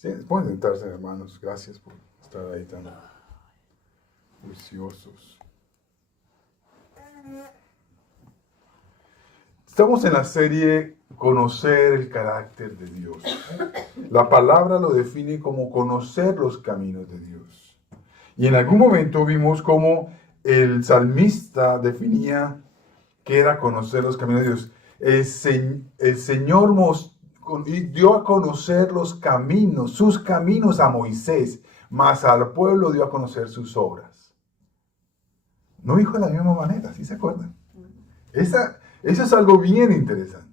Sí, pueden sentarse, hermanos. Gracias por estar ahí tan juiciosos. Estamos en la serie Conocer el carácter de Dios. La palabra lo define como conocer los caminos de Dios. Y en algún momento vimos cómo el salmista definía qué era conocer los caminos de Dios. El Señor dio a conocer los caminos, sus caminos a Moisés, mas al pueblo dio a conocer sus obras. No dijo de la misma manera, ¿sí se acuerdan? Eso es algo bien interesante.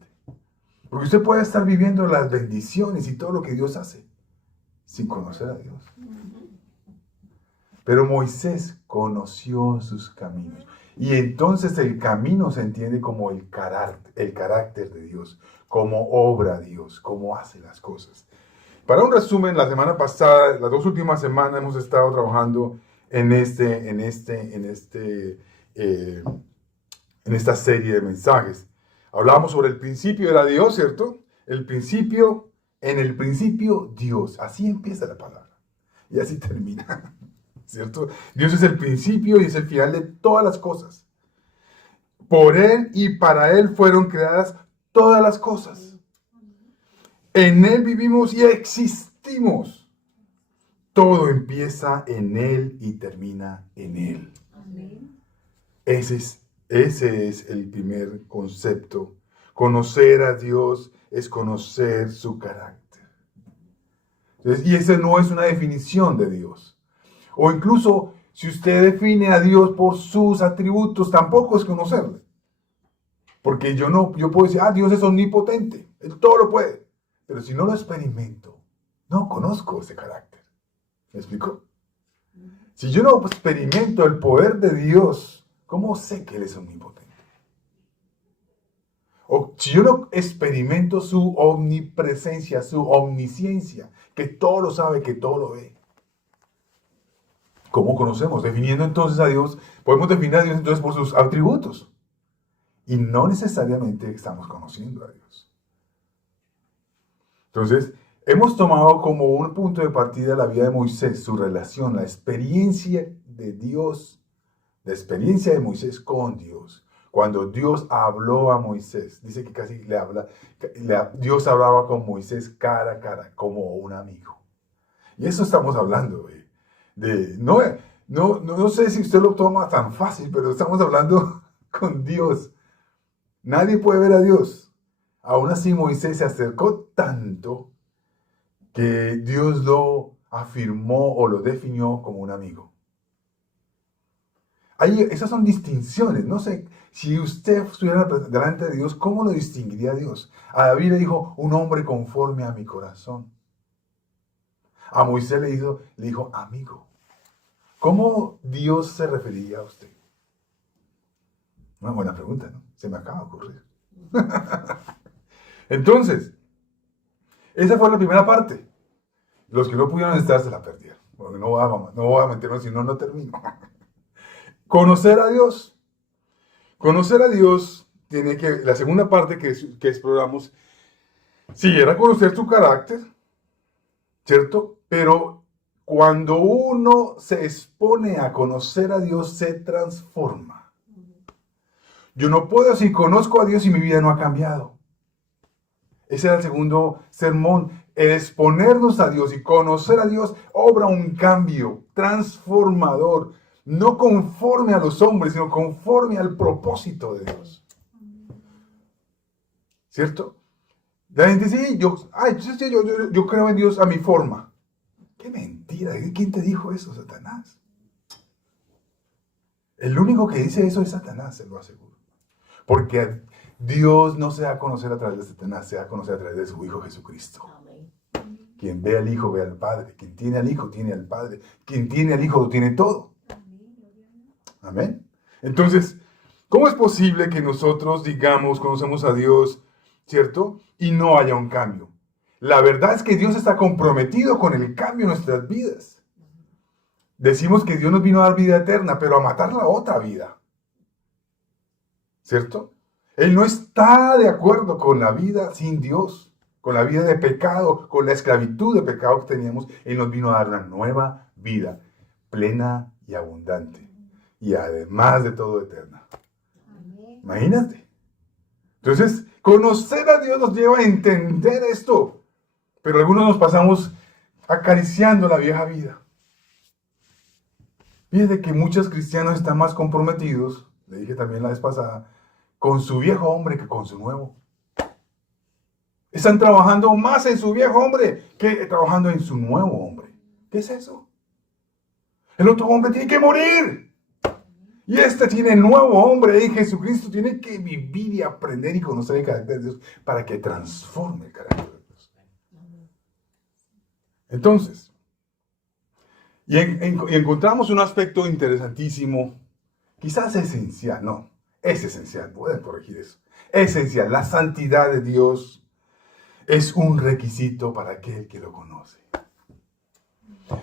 Porque usted puede estar viviendo las bendiciones y todo lo que Dios hace sin conocer a Dios. Pero Moisés conoció sus caminos. Y entonces el camino se entiende como el carácter de Dios, cómo obra Dios, cómo hace las cosas. Para un resumen, la semana pasada, las 2 últimas semanas hemos estado trabajando en esta serie de mensajes. Hablábamos sobre el principio era Dios, ¿cierto? En el principio Dios. Así empieza la palabra. Y así termina, ¿cierto? Dios es el principio y es el final de todas las cosas. Por Él y para Él fueron creadas todas las cosas. En Él vivimos y existimos. Todo empieza en Él y termina en Él. Amén. Ese es el primer concepto. Conocer a Dios es conocer su carácter. Entonces, y esa no es una definición de Dios. O incluso, si usted define a Dios por sus atributos, tampoco es conocerle. Porque yo puedo decir, Dios es omnipotente, Él todo lo puede. Pero si no lo experimento, no conozco ese carácter. ¿Me explico? Si yo no experimento el poder de Dios, ¿cómo sé que Él es omnipotente? O si yo no experimento su omnipresencia, su omnisciencia, que todo lo sabe, que todo lo ve. ¿Cómo conocemos? Definiendo entonces a Dios, podemos definir a Dios entonces por sus atributos. Y no necesariamente estamos conociendo a Dios. Entonces, hemos tomado como un punto de partida la vida de Moisés, su relación, la experiencia de Dios, la experiencia de Moisés con Dios. Cuando Dios habló a Moisés, dice que casi Dios hablaba con Moisés cara a cara, como un amigo. Y eso estamos hablando, no sé si usted lo toma tan fácil, pero estamos hablando con Dios. Nadie puede ver a Dios. Aún así Moisés se acercó tanto que Dios lo afirmó o lo definió como un amigo. Esas son distinciones. No sé, si usted estuviera delante de Dios, ¿cómo lo distinguiría Dios? A David le dijo, un hombre conforme a mi corazón. A Moisés le dijo, amigo. ¿Cómo Dios se referiría a usted? Una buena pregunta, ¿no? Se me acaba de ocurrir. Entonces, esa fue la primera parte. Los que no pudieron estar se la perdieron. Porque no voy a meterme, si no, no termino. Conocer a Dios. Conocer a Dios tiene que, la segunda parte que exploramos, sí, era conocer su carácter, ¿cierto? Pero cuando uno se expone a conocer a Dios, se transforma. Yo no puedo decir, conozco a Dios y mi vida no ha cambiado. Ese era el segundo sermón. El exponernos a Dios y conocer a Dios obra un cambio transformador. No conforme a los hombres, sino conforme al propósito de Dios. ¿Cierto? La gente dice, yo creo en Dios a mi forma. ¡Qué mentira! ¿Quién te dijo eso, Satanás? El único que dice eso es Satanás, se lo aseguro. Porque Dios no se da a conocer a través de Satanás, se da a conocer a través de su Hijo Jesucristo. Amén. Quien ve al Hijo, ve al Padre. Quien tiene al Hijo, tiene al Padre. Quien tiene al Hijo, lo tiene todo. Amén. Entonces, ¿cómo es posible que nosotros digamos, conocemos a Dios, ¿cierto? Y no haya un cambio. La verdad es que Dios está comprometido con el cambio en nuestras vidas. Decimos que Dios nos vino a dar vida eterna, pero a matar la otra vida. ¿Cierto? Él no está de acuerdo con la vida sin Dios, con la vida de pecado, con la esclavitud de pecado que teníamos. Él nos vino a dar una nueva vida, plena y abundante. Y además de todo, eterna. Imagínate. Entonces, conocer a Dios nos lleva a entender esto. Pero algunos nos pasamos acariciando la vieja vida. Fíjate que muchos cristianos están más comprometidos, le dije también la vez pasada, con su viejo hombre que con su nuevo. Están trabajando más en su viejo hombre que trabajando en su nuevo hombre. ¿Qué es eso? El otro hombre tiene que morir. Y este tiene el nuevo hombre en Jesucristo. Tiene que vivir y aprender y conocer el carácter de Dios para que transforme el carácter de Dios. Entonces, y encontramos un aspecto interesantísimo, quizás esencial, no, es esencial, pueden corregir eso. Esencial, la santidad de Dios es un requisito para aquel que lo conoce.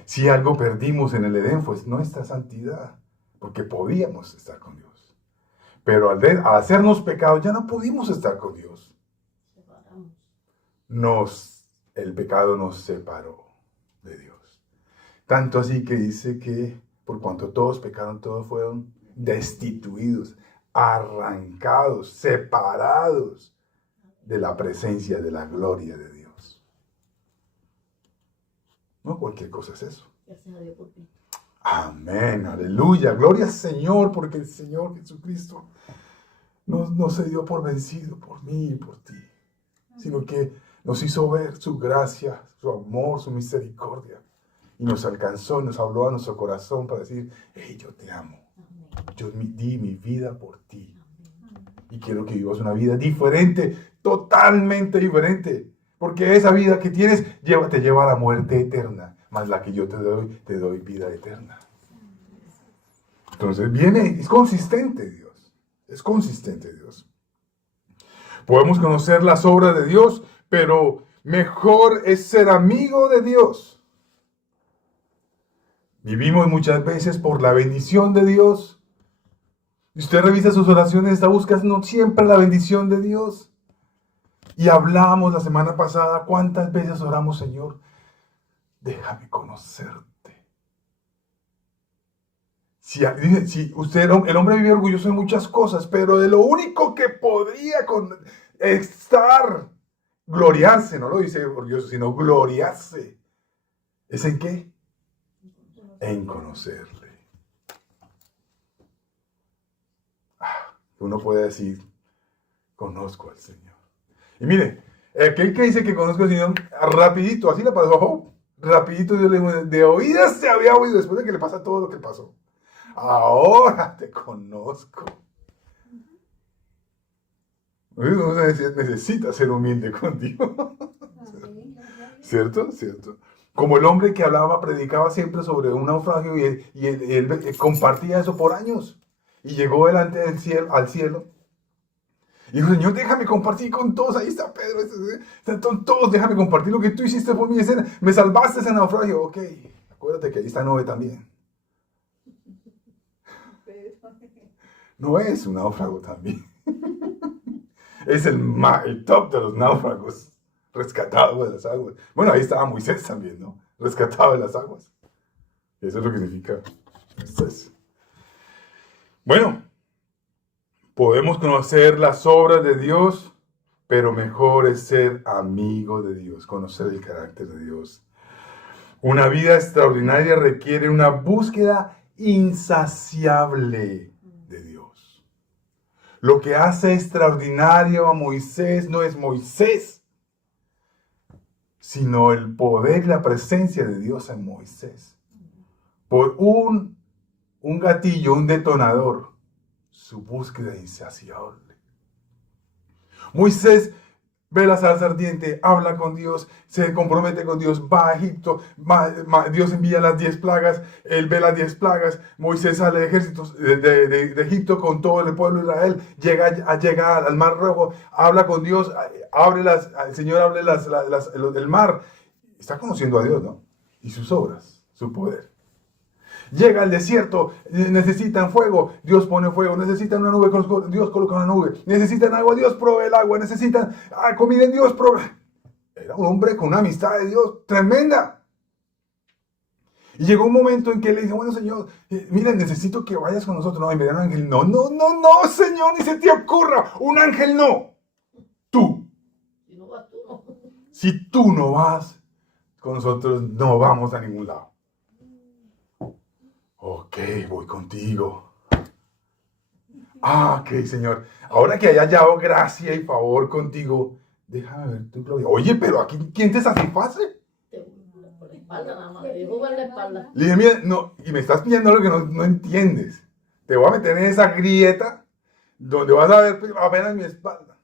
Si algo perdimos en el Edén fue nuestra santidad, porque podíamos estar con Dios. Pero al hacernos pecados ya no pudimos estar con Dios. El pecado nos separó de Dios. Tanto así que dice que por cuanto todos pecaron, todos fueron destituidos, arrancados, separados de la presencia, de la gloria de Dios. No cualquier cosa es eso. Amén, aleluya, gloria al Señor, porque el Señor Jesucristo no se dio por vencido por mí y por ti, sino que nos hizo ver su gracia, su amor, su misericordia, y nos alcanzó, nos habló a nuestro corazón para decir, hey, yo te amo, yo di mi vida por ti, y quiero que vivas una vida diferente, totalmente diferente, porque esa vida que tienes te lleva a la muerte eterna, más la que yo te doy vida eterna. Entonces es consistente Dios, es consistente Dios. Podemos conocer las obras de Dios, pero mejor es ser amigo de Dios. Vivimos muchas veces por la bendición de Dios. Si usted revisa sus oraciones, está buscando siempre la bendición de Dios. Y hablamos la semana pasada, ¿cuántas veces oramos, Señor? Déjame conocerte. Si usted, el hombre vive orgulloso de muchas cosas, pero de lo único que podría gloriarse, no lo dice orgulloso, sino gloriarse, ¿es en qué? En conocerle. Uno puede decir, conozco al Señor. Y mire, aquel que dice que conozco al Señor, rapidito, así le pasó a Job. Rapidito de oídas se había oído después de que le pasa todo lo que pasó. Ahora te conozco. Uno necesita ser humilde con Dios. ¿Cierto? ¿Cierto? Como el hombre que predicaba siempre sobre un naufragio y él compartía eso por años. Y llegó delante del al cielo. Y dijo, Señor, déjame compartir con todos. Ahí está Pedro. Están todos, déjame compartir lo que tú hiciste por mí. Me salvaste ese naufragio. Ok, acuérdate que ahí está Noé también. Noé es un náufrago también. Es el top de los náufragos. Rescatado de las aguas. Bueno, ahí estaba Moisés también, ¿no? Rescatado de las aguas. Eso es lo que significa. Bueno, podemos conocer las obras de Dios, pero mejor es ser amigo de Dios, conocer el carácter de Dios. Una vida extraordinaria requiere una búsqueda insaciable de Dios. Lo que hace extraordinario a Moisés no es Moisés, sino el poder y la presencia de Dios en Moisés. Por un gatillo, un detonador, su búsqueda insaciable. Moisés ve la zarza ardiente, habla con Dios, se compromete con Dios, va a Egipto, Dios envía las 10 plagas, él ve las 10 plagas, Moisés sale de ejércitos de Egipto con todo el pueblo de Israel, llega al Mar Rojo, habla con Dios, el Señor abre el mar, está conociendo a Dios, ¿no? Y sus obras, su poder. Llega al desierto, necesitan fuego, Dios pone fuego, necesitan una nube, Dios coloca una nube, necesitan agua, Dios provee el agua, necesitan comida, Dios provee. Era un hombre con una amistad de Dios tremenda. Y llegó un momento en que él le dijo, bueno, Señor, mira, necesito que vayas con nosotros. No, y me dio un ángel. No, no, no, no, Señor, ni se te ocurra. Un ángel no. Tú. Si no vas tú, no. Si tú no vas con nosotros, no vamos a ningún lado. Ok, voy contigo. Ah, ok, Señor. Ahora que haya hallado gracia y favor contigo, déjame ver tu gloria. Oye, pero aquí, ¿quién te satisface? Por la espalda nada más. Le dijo por la espalda. Le dije, mira, no, y me estás pidiendo algo que no entiendes. Te voy a meter en esa grieta donde vas a ver apenas mi espalda.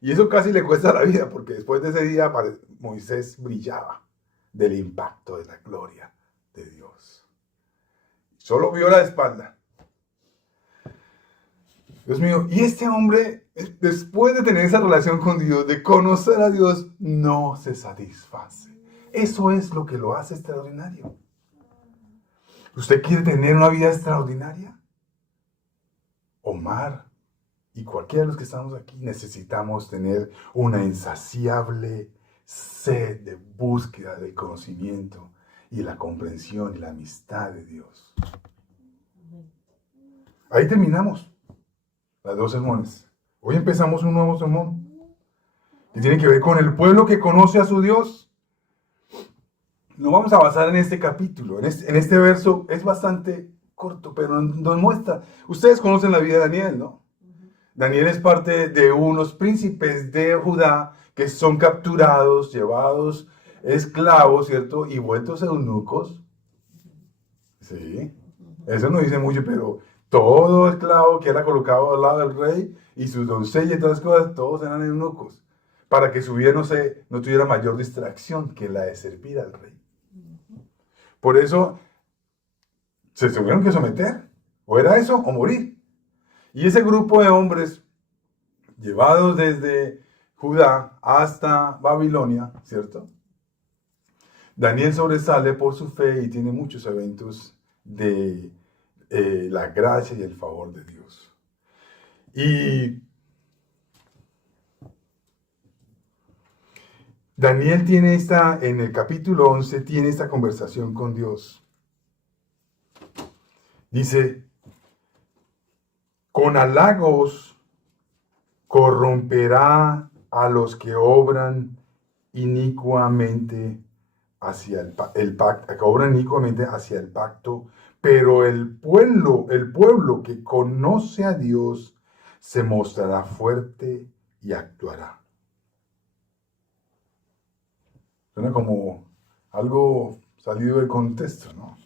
Y eso casi le cuesta la vida, porque después de ese día Moisés brillaba del impacto de la gloria de Dios. Solo vio la espalda. Dios mío, y este hombre, después de tener esa relación con Dios, de conocer a Dios, no se satisface. Eso es lo que lo hace extraordinario. ¿Usted quiere tener una vida extraordinaria? Omar y cualquiera de los que estamos aquí necesitamos tener una insaciable sed de búsqueda del conocimiento y la comprensión y la amistad de Dios. Ahí terminamos las 2 sermones. Hoy empezamos un nuevo sermón que tiene que ver con el pueblo que conoce a su Dios. Nos vamos a basar en este capítulo, en este verso. Es bastante corto, pero nos muestra. Ustedes conocen la vida de Daniel, ¿no? Daniel es parte de unos príncipes de Judá que son capturados, llevados esclavos, ¿cierto? Y vueltos eunucos. Sí, eso no dice mucho, pero todo esclavo que era colocado al lado del rey y sus doncellas y todas las cosas, todos eran eunucos, para que su vida no tuviera mayor distracción que la de servir al rey. Por eso se tuvieron que someter, o era eso o morir. Y ese grupo de hombres llevados desde Judá hasta Babilonia, ¿cierto? Daniel sobresale por su fe y tiene muchos eventos de la gracia y el favor de Dios. Y Daniel en el capítulo 11, tiene esta conversación con Dios. Dice, con halagos corromperá a los que obran inicuamente hacia el pacto, pero el pueblo que conoce a Dios se mostrará fuerte y actuará. Suena como algo salido del contexto, ¿no?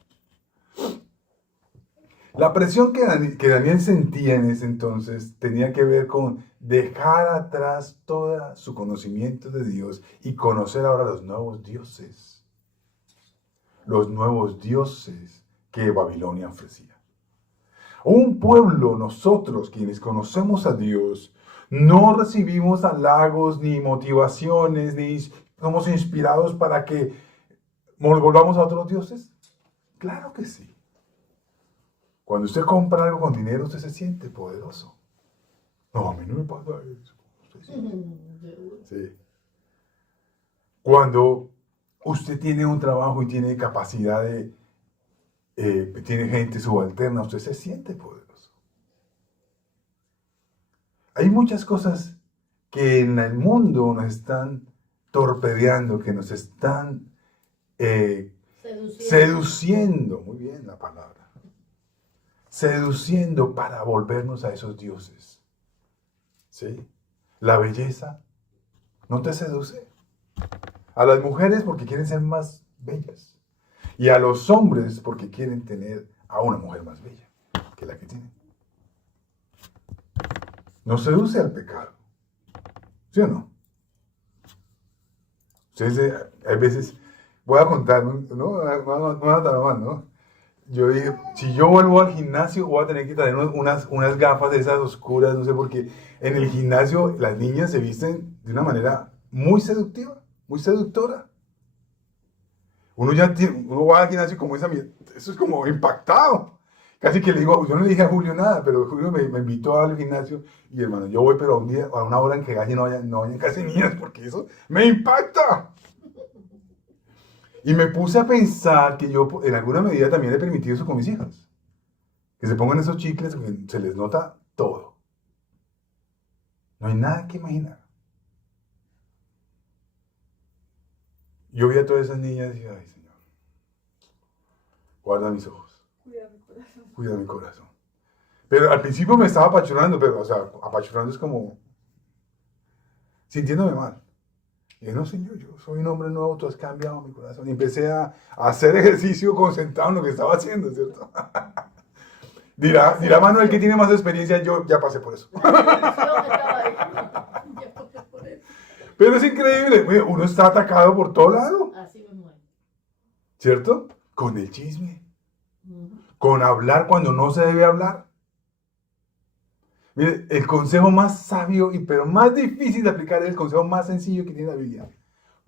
La presión que Daniel sentía en ese entonces tenía que ver con dejar atrás todo su conocimiento de Dios y conocer ahora los nuevos dioses. Los nuevos dioses que Babilonia ofrecía. Un pueblo, nosotros quienes conocemos a Dios, no recibimos halagos ni motivaciones, ni somos inspirados para que volvamos a otros dioses. Claro que sí. Cuando usted compra algo con dinero, usted se siente poderoso. No, a mí no me pasa eso. Sí. Cuando usted tiene un trabajo y tiene capacidad tiene gente subalterna, usted se siente poderoso. Hay muchas cosas que en el mundo nos están torpedeando, que nos están seduciendo. Muy bien la palabra. Seduciendo para volvernos a esos dioses. ¿Sí? La belleza no te seduce. A las mujeres porque quieren ser más bellas. Y a los hombres porque quieren tener a una mujer más bella que la que tienen. Nos seduce al pecado. ¿Sí o no? Ustedes, hay veces, voy a contar, ¿no? ¿No? Yo dije, si yo vuelvo al gimnasio, voy a tener que traer unas gafas de esas oscuras, no sé por qué. En el gimnasio las niñas se visten de una manera muy seductiva, muy seductora. Uno va al gimnasio como eso es como impactado. Casi que le digo, yo no le dije a Julio nada, pero Julio me invitó al gimnasio y hermano, yo voy pero a una hora en que no hayan casi niñas, porque eso me impacta. Y me puse a pensar que yo en alguna medida también he permitido eso con mis hijas. Que se pongan esos chicles que se les nota todo. No hay nada que imaginar. Yo vi a todas esas niñas y dije, ay Señor, guarda mis ojos. Cuida mi corazón. Cuida mi corazón. Pero al principio me estaba apachurrando, pero, o sea, apachurrando es como sintiéndome mal. Y dije, no, Señor, yo soy un hombre nuevo, tú has cambiado mi corazón. Y empecé a hacer ejercicio concentrado en lo que estaba haciendo, ¿cierto? Dirá Manuel que tiene más experiencia, yo ya pasé por eso. La diversión estaba ahí. Ya pasé por eso. Pero es increíble, mire, uno está atacado por todo lado, Así mismo es. ¿cierto? Con el chisme, Ujú. con hablar cuando no se debe hablar. Mire, el consejo más sabio pero más difícil de aplicar es el consejo más sencillo que tiene la Biblia.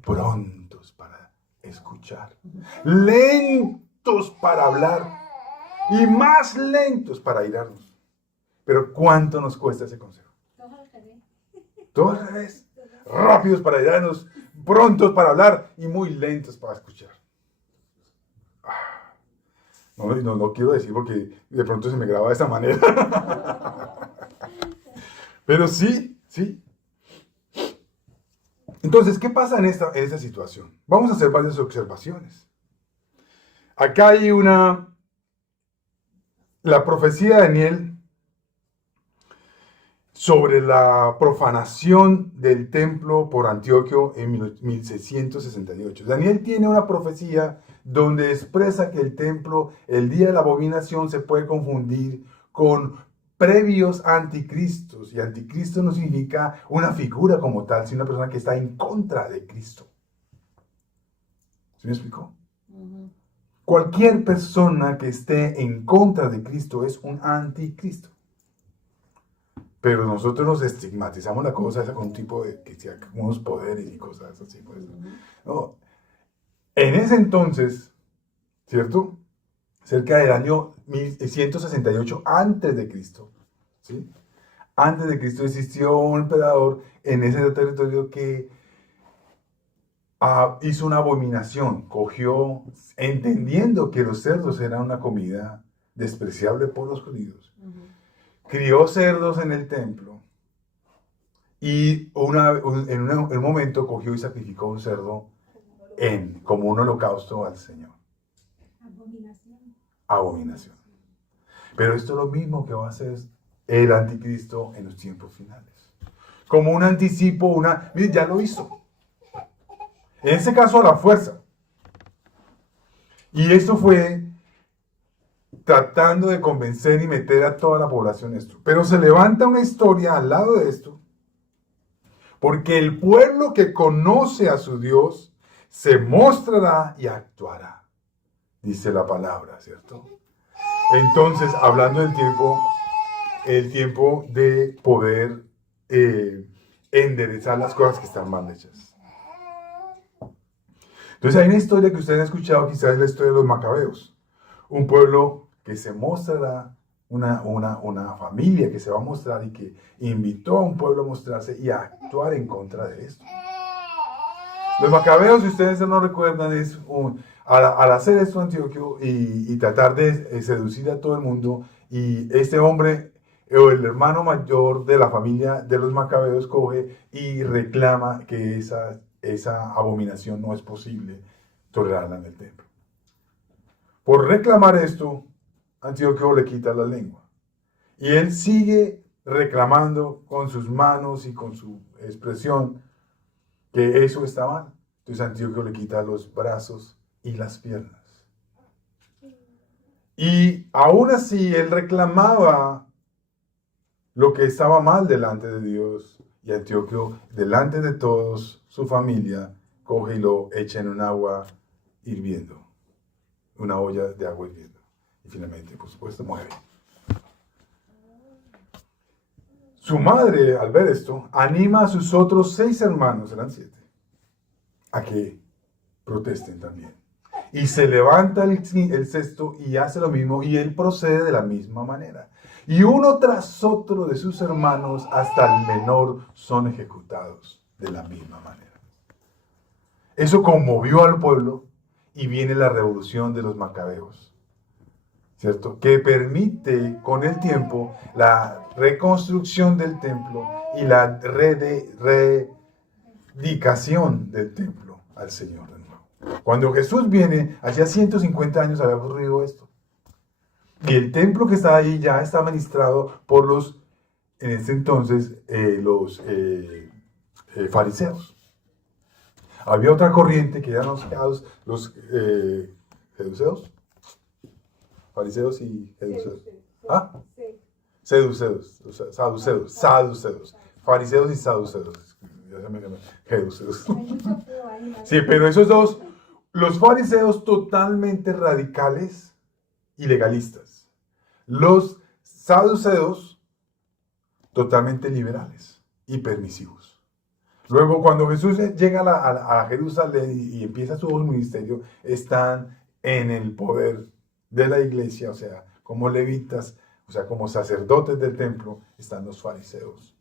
Prontos para escuchar, lentos para hablar y más lentos para airarnos. Pero ¿cuánto nos cuesta ese consejo? Todo al revés. Todo al revés. Rápidos para airarnos, prontos para hablar y muy lentos para escuchar. No quiero decir porque de pronto se me graba de esa manera. Pero sí. Entonces, ¿qué pasa en esta situación? Vamos a hacer varias observaciones. Acá hay la profecía de Daniel sobre la profanación del templo por Antioquio en 1668. Daniel tiene una profecía donde expresa que el templo, el día de la abominación, se puede confundir con previos anticristos. Y anticristo no significa una figura como tal, sino una persona que está en contra de Cristo. ¿Sí me explicó? Ujú. Cualquier persona que esté en contra de Cristo es un anticristo. Pero nosotros nos estigmatizamos la cosa esa con un tipo de, unos poderes y cosas así. Pues, ¿no? En ese entonces, ¿cierto? Cerca del año 1168 antes de Cristo, ¿sí? Antes de Cristo existió un emperador en ese territorio que hizo una abominación, cogió, entendiendo que los cerdos eran una comida despreciable por los judíos, crió cerdos en el templo y en un momento cogió y sacrificó un cerdo como un holocausto al Señor. Abominación. Pero esto es lo mismo que va a hacer el anticristo en los tiempos finales. Como un anticipo, miren, ya lo hizo. En ese caso a la fuerza. Y esto fue tratando de convencer y meter a toda la población en esto. Pero se levanta una historia al lado de esto, porque el pueblo que conoce a su Dios se mostrará y actuará, dice la palabra, ¿cierto? Entonces, hablando del tiempo, el tiempo de poder enderezar las cosas que están mal hechas. Entonces hay una historia que ustedes han escuchado, quizás es la historia de los macabeos. Un pueblo que se mostrará, una familia que se va a mostrar y que invitó a un pueblo a mostrarse y a actuar en contra de esto. Los macabeos, si ustedes no recuerdan, es al hacer esto Antioquio y tratar de seducir a todo el mundo, y este hombre, o el hermano mayor de la familia de los macabeos, coge y reclama que esa abominación no es posible tolerarla en el templo. Por reclamar esto, Antioquio le quita la lengua. Y él sigue reclamando con sus manos y con su expresión que eso está mal. Entonces Antioquio le quita los brazos y las piernas. Y aún así él reclamaba lo que estaba mal delante de Dios. Y Antioquio, delante de todos, su familia, coge y lo echa en un agua hirviendo. Una olla de agua hirviendo. Y finalmente, por supuesto, muere. Su madre, al ver esto, anima a sus otros 6 hermanos, eran 7, a que protesten también. Y se levanta el sexto y hace lo mismo, y él procede de la misma manera. Y uno tras otro de sus hermanos, hasta el menor, son ejecutados de la misma manera. Eso conmovió al pueblo, y viene la revolución de los macabeos, ¿cierto? Que permite con el tiempo la reconstrucción del templo y la dedicación del templo al Señor de nuevo. Cuando Jesús viene, hacía 150 años había ocurrido esto. Y el templo que estaba ahí ya está administrado por en ese entonces, los fariseos. Había otra corriente que eran los seduceos, fariseos y seduceos. ¿Ah? Seduceos, saduceos, fariseos y saduceos. Seduceos. Sí, pero esos dos, los fariseos totalmente radicales y legalistas. Los saduceos totalmente liberales y permisivos. Luego, cuando Jesús llega a Jerusalén y empieza su ministerio, están en el poder de la iglesia, o sea, como levitas, o sea, como sacerdotes del templo, están los fariseos.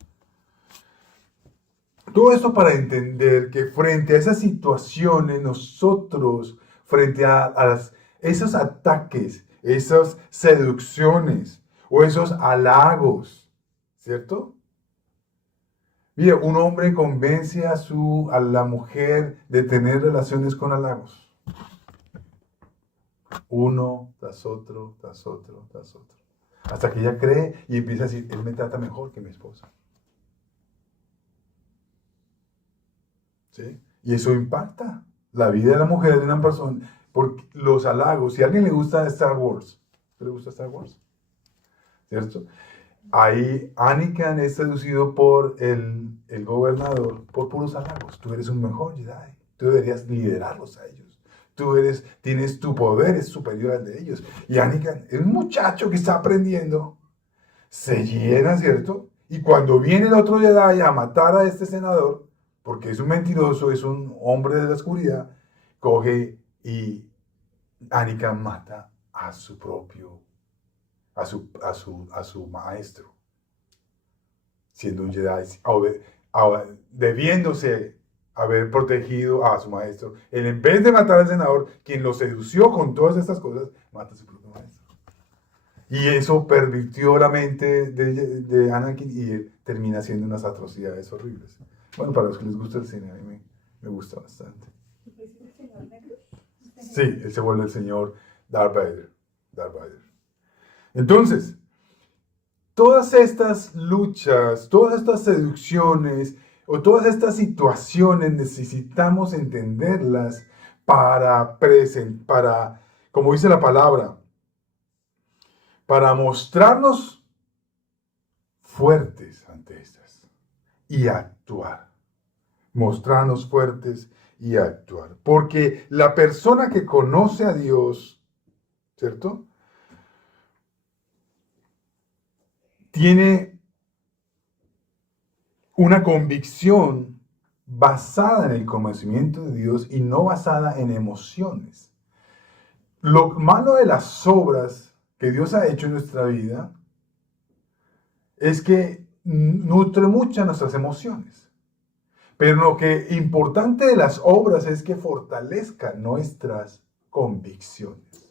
Todo esto para entender que frente a esas situaciones, nosotros, frente a esos ataques, esas seducciones o esos halagos, ¿cierto? Mira, un hombre convence a la mujer de tener relaciones con halagos. Uno tras otro, tras otro, tras otro. Hasta que ella cree y empieza a decir, él me trata mejor que mi esposa. ¿Sí? Y eso impacta la vida de la mujer de una persona. Porque los halagos, si a alguien le gusta Star Wars, ¿le gusta Star Wars? ¿Cierto? Ahí Anakin es seducido por el gobernador por puros halagos. Tú eres un mejor Jedi. Tú deberías liderarlos a ellos. Tienes tu poder, es superior al de ellos. Y Anakin es un muchacho que está aprendiendo. Se llena, ¿cierto? Y cuando viene el otro Jedi a matar a este senador, porque es un mentiroso, es un hombre de la oscuridad, coge y Anakin mata a su propio a su maestro, siendo un Jedi, debiéndose haber protegido a su maestro. Él, en vez de matar al senador, quien lo sedució con todas estas cosas, mata a su propio maestro. Y eso pervirtió la mente de Anakin y él termina haciendo unas atrocidades horribles. Bueno, para los que les gusta el cine, a mí me gusta bastante. Sí, él se vuelve el señor Darth Vader. Entonces, todas estas luchas, todas estas seducciones o todas estas situaciones necesitamos entenderlas para, como dice la palabra, para mostrarnos fuertes ante estas y actuar. Mostrarnos fuertes y actuar. Porque la persona que conoce a Dios, ¿cierto?, tiene una convicción basada en el conocimiento de Dios y no basada en emociones. Lo malo de las obras que Dios ha hecho en nuestra vida es que nutre mucho nuestras emociones. Pero lo que importante de las obras es que fortalezcan nuestras convicciones.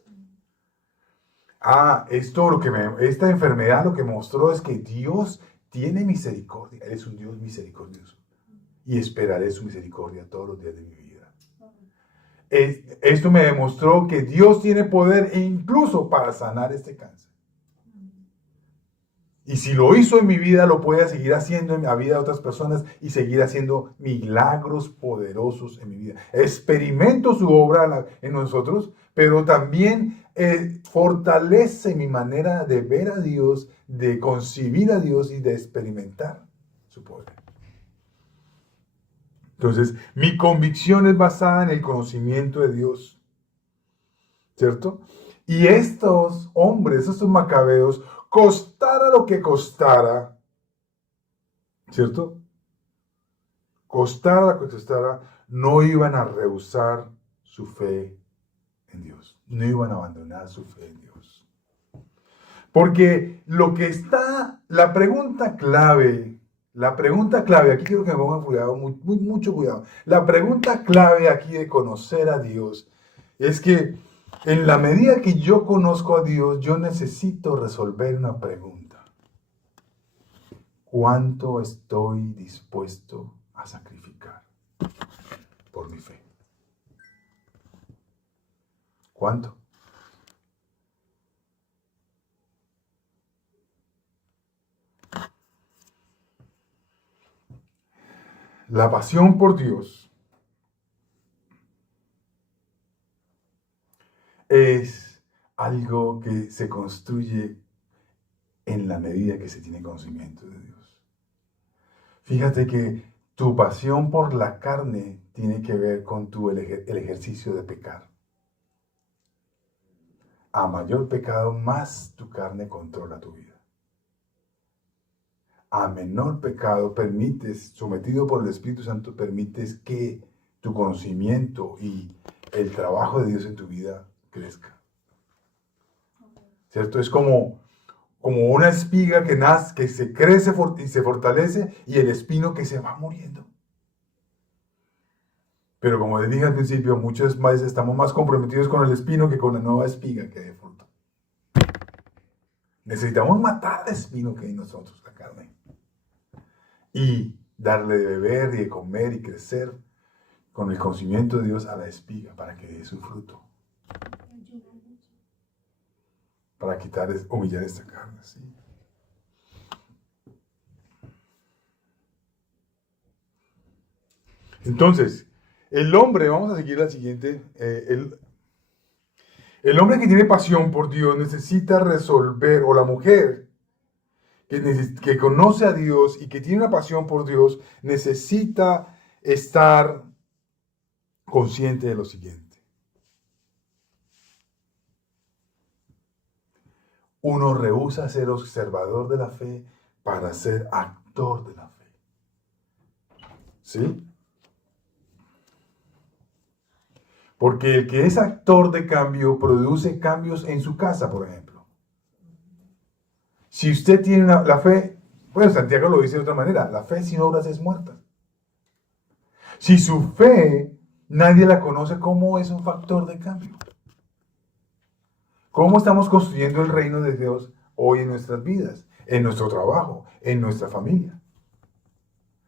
Esta enfermedad lo que mostró es que Dios tiene misericordia. Él es un Dios misericordioso. Y esperaré su misericordia todos los días de mi vida. Esto me demostró que Dios tiene poder incluso para sanar este cáncer. Y si lo hizo en mi vida, lo puede seguir haciendo en la vida de otras personas y seguir haciendo milagros poderosos en mi vida. Experimento su obra en nosotros, pero también fortalece mi manera de ver a Dios, de concebir a Dios y de experimentar su poder. Entonces, mi convicción es basada en el conocimiento de Dios, ¿cierto? Y estos hombres, estos macabeos, costara lo que costara, ¿cierto? Costara lo que costara, no iban a rehusar su fe en Dios. No iban a abandonar su fe en Dios. Porque la pregunta clave, aquí quiero que me pongan cuidado, mucho cuidado. La pregunta clave aquí de conocer a Dios es que en la medida que yo conozco a Dios, yo necesito resolver una pregunta. ¿Cuánto estoy dispuesto a sacrificar por mi fe? ¿Cuánto? La pasión por Dios es algo que se construye en la medida que se tiene conocimiento de Dios. Fíjate que tu pasión por la carne tiene que ver con el ejercicio de pecar. A mayor pecado, más tu carne controla tu vida. A menor pecado, sometido por el Espíritu Santo, permites que tu conocimiento y el trabajo de Dios en tu vida crezca. ¿Cierto? Es como una espiga que nace, que se crece y se fortalece, y el espino que se va muriendo. Pero como les dije al principio, muchas veces estamos más comprometidos con el espino que con la nueva espiga que dé fruto. Necesitamos matar el espino que hay en nosotros, la carne, y darle de beber y de comer y crecer con el conocimiento de Dios a la espiga para que dé su fruto. Para humillar esta carne, ¿sí? Entonces, el hombre, vamos a seguir la siguiente, el hombre que tiene pasión por Dios necesita resolver, o la mujer que conoce a Dios y que tiene una pasión por Dios, necesita estar consciente de lo siguiente. Uno rehúsa ser observador de la fe para ser actor de la fe. ¿Sí? Porque el que es actor de cambio produce cambios en su casa, por ejemplo. Si usted tiene la fe, bueno, Santiago lo dice de otra manera, la fe sin obras es muerta. Si su fe nadie la conoce, ¿cómo es un factor de cambio? ¿Cómo estamos construyendo el reino de Dios hoy en nuestras vidas, en nuestro trabajo, en nuestra familia?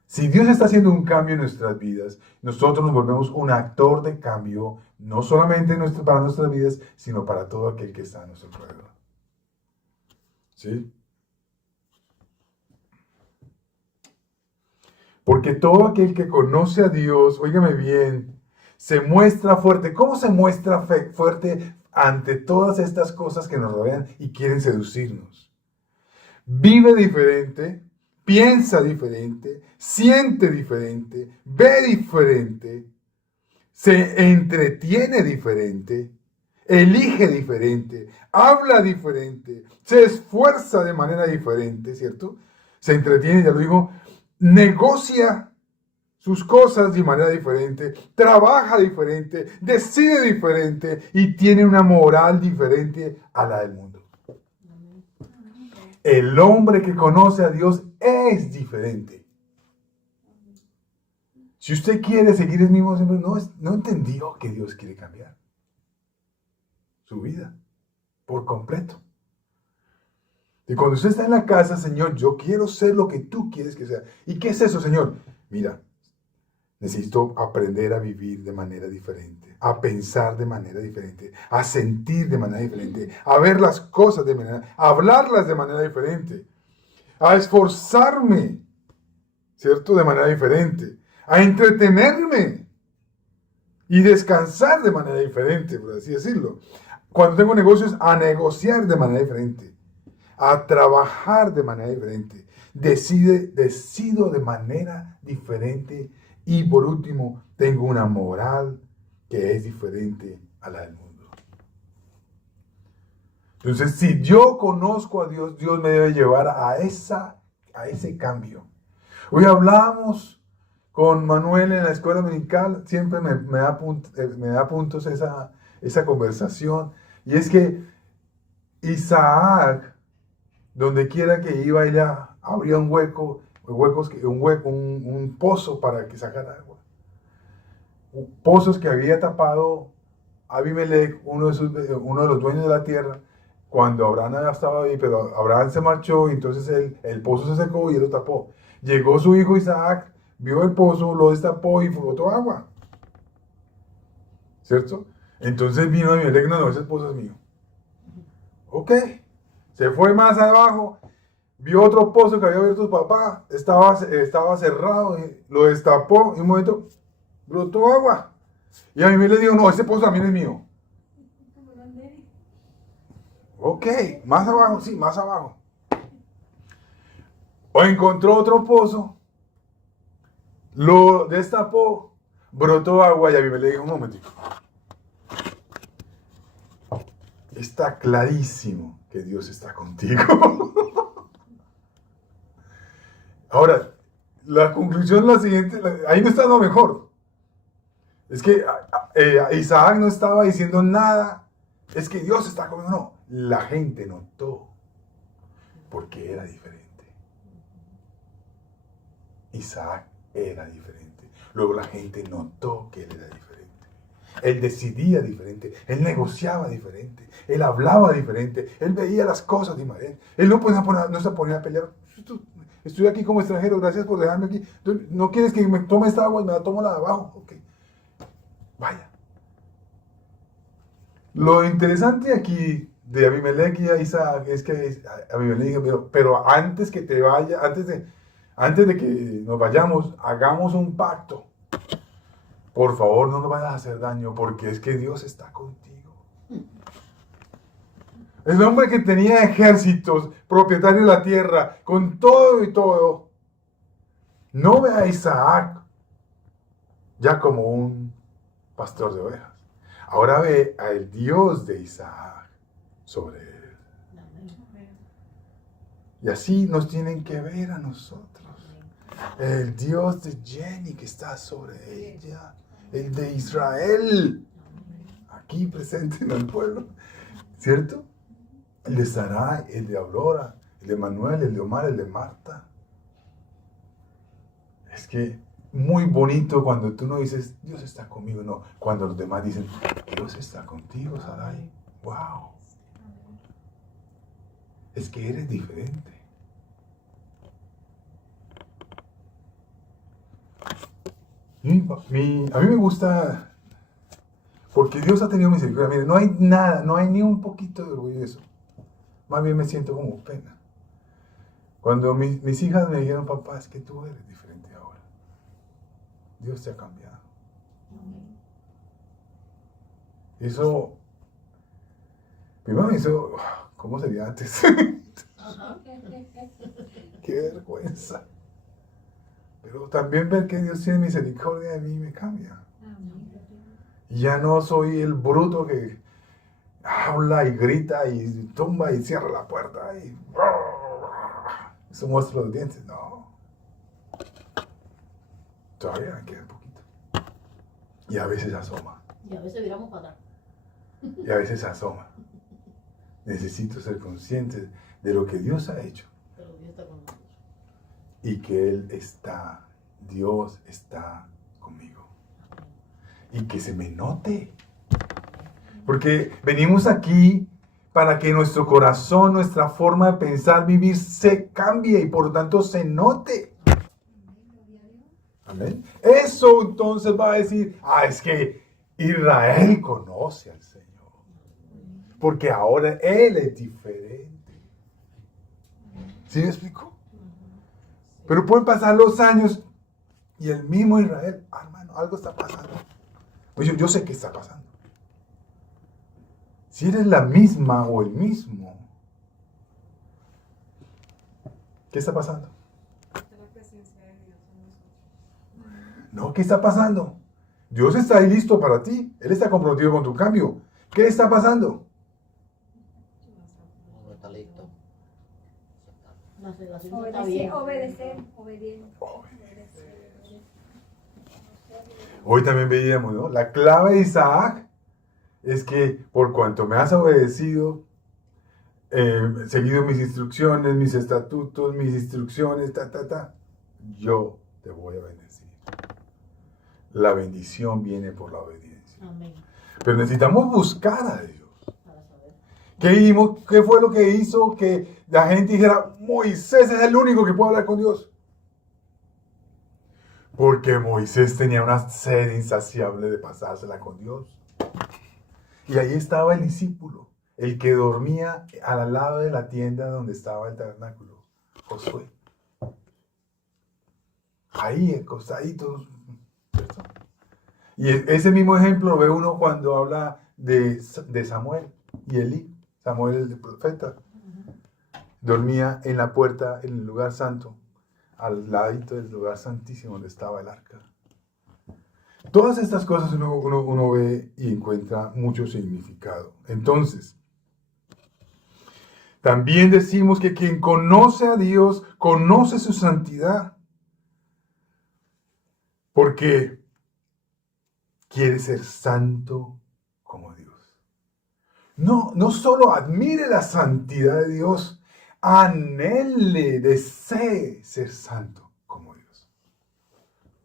Si Dios está haciendo un cambio en nuestras vidas, nosotros nos volvemos un actor de cambio, no solamente para nuestras vidas, sino para todo aquel que está a nuestro alrededor. ¿Sí? Porque todo aquel que conoce a Dios, óigame bien, se muestra fuerte. ¿Cómo se muestra fuerte ante todas estas cosas que nos rodean y quieren seducirnos? Vive diferente, piensa diferente, siente diferente, ve diferente, se entretiene diferente, elige diferente, habla diferente, se esfuerza de manera diferente, ¿cierto? Se entretiene, ya lo digo, negocia sus cosas de manera diferente, trabaja diferente, decide diferente y tiene una moral diferente a la del mundo. El hombre que conoce a Dios es diferente. Si usted quiere seguir el mismo siempre, no entendió que Dios quiere cambiar su vida por completo. Y cuando usted está en la casa, Señor, yo quiero ser lo que tú quieres que sea. ¿Y qué es eso, Señor? Mira, necesito aprender a vivir de manera diferente, a pensar de manera diferente, a sentir de manera diferente, a ver las cosas a hablarlas de manera diferente, a esforzarme, ¿cierto? De manera diferente, a entretenerme y descansar de manera diferente, por así decirlo. Cuando tengo negocios, a negociar de manera diferente, a trabajar de manera diferente. Decido de manera diferente y por último, tengo una moral que es diferente a la del mundo. Entonces, si yo conozco a Dios, Dios me debe llevar a ese cambio. Hoy hablamos con Manuel en la escuela dominical, siempre me da puntos esa conversación, y es que Isaac, donde quiera que iba, ella abría un pozo para que sacara agua. Pozos que había tapado Abimelech, uno de los dueños de la tierra, cuando Abraham ya estaba ahí, pero Abraham se marchó y entonces el pozo se secó y él lo tapó. Llegó su hijo Isaac, vio el pozo, lo destapó y botó agua. ¿Cierto? Entonces vino Abimelech, no, ese pozo es mío. Ok, se fue más abajo, vio otro pozo que había abierto su papá, estaba cerrado, lo destapó y un momento brotó agua. Y a mí me le dijo, no, ese pozo también es mío. Ok, más abajo, sí, más abajo. O encontró otro pozo, lo destapó, brotó agua y a mí me le dijo, un momentico. Está clarísimo que Dios está contigo. Ahora, la conclusión es la siguiente, ahí no está lo mejor. Es que Isaac no estaba diciendo nada, es que Dios está conmigo, no. La gente notó, porque era diferente. Isaac era diferente. Luego la gente notó que él era diferente. Él decidía diferente, él negociaba diferente, él hablaba diferente, él veía las cosas diferente. Él no se ponía a pelear. Estoy aquí como extranjero, gracias por dejarme aquí. ¿No quieres que me tome esta agua y me la tomo la de abajo? Ok, vaya. Lo interesante aquí de Abimelech y a Isaac es que Abimelech dijo, pero antes que te vaya, antes de que nos vayamos, hagamos un pacto. Por favor, no nos vayas a hacer daño, porque es que Dios está contigo. El hombre que tenía ejércitos, propietario de la tierra, con todo y todo, no ve a Isaac ya como un pastor de ovejas. Ahora ve al Dios de Isaac sobre él. Y así nos tienen que ver a nosotros. El Dios de Jenny que está sobre ella. El de Israel. Aquí presente en el pueblo. ¿Cierto? El de Sarai, el de Aurora, el de Manuel, el de Omar, el de Marta. Es que muy bonito cuando tú no dices, Dios está conmigo, no. Cuando los demás dicen, Dios está contigo, Sarai. Wow. Es que eres diferente. A mí me gusta, porque Dios ha tenido misericordia. Mire, no hay nada, no hay ni un poquito de orgullo de eso. Más bien me siento como pena. Cuando mis hijas me dijeron, papá, es que tú eres diferente ahora. Dios te ha cambiado. Eso, primero me hizo, ¿cómo sería antes? Qué vergüenza. Pero también ver que Dios tiene misericordia de mí me cambia. Y ya no soy el bruto que habla y grita y tumba y cierra la puerta y se muestra los dientes. No. Todavía me queda un poquito. Y a veces asoma. Y a veces viramos para atrás. Y a veces asoma. Necesito ser consciente de lo que Dios ha hecho. Pero Dios está con nosotros. Y que Dios está conmigo. Y que se me note. Porque venimos aquí para que nuestro corazón, nuestra forma de pensar, vivir, se cambie y por lo tanto se note. Amén. Eso entonces va a decir, es que Israel conoce al Señor. Porque ahora Él es diferente. ¿Sí me explico? Pero pueden pasar los años y el mismo Israel, hermano, algo está pasando. Pues yo sé qué está pasando. Si eres la misma o el mismo, ¿qué está pasando? No, ¿qué está pasando? Dios está ahí listo para ti. Él está comprometido con tu cambio. ¿Qué está pasando? No está listo. La relación no está bien. Obedecer, obediente. Hoy también veíamos, ¿no? La clave de Isaac es que por cuanto me has obedecido, seguido mis instrucciones, mis estatutos, mis instrucciones, yo te voy a bendecir. La bendición viene por la obediencia. Amén. Pero necesitamos buscar a Dios. Para saber. ¿Qué fue lo que hizo que la gente dijera, Moisés es el único que puede hablar con Dios? Porque Moisés tenía una sed insaciable de pasársela con Dios. Y ahí estaba el discípulo, el que dormía al lado de la tienda donde estaba el tabernáculo, Josué. Ahí, acostaditos. ¿Cierto? Y ese mismo ejemplo lo ve uno cuando habla de Samuel y Elí. Samuel, el profeta, dormía en la puerta, en el lugar santo, al ladito del lugar santísimo donde estaba el arca. Todas estas cosas uno ve y encuentra mucho significado. Entonces, también decimos que quien conoce a Dios, conoce su santidad. Porque quiere ser santo como Dios. No solo admire la santidad de Dios, anhele, desee ser santo como Dios.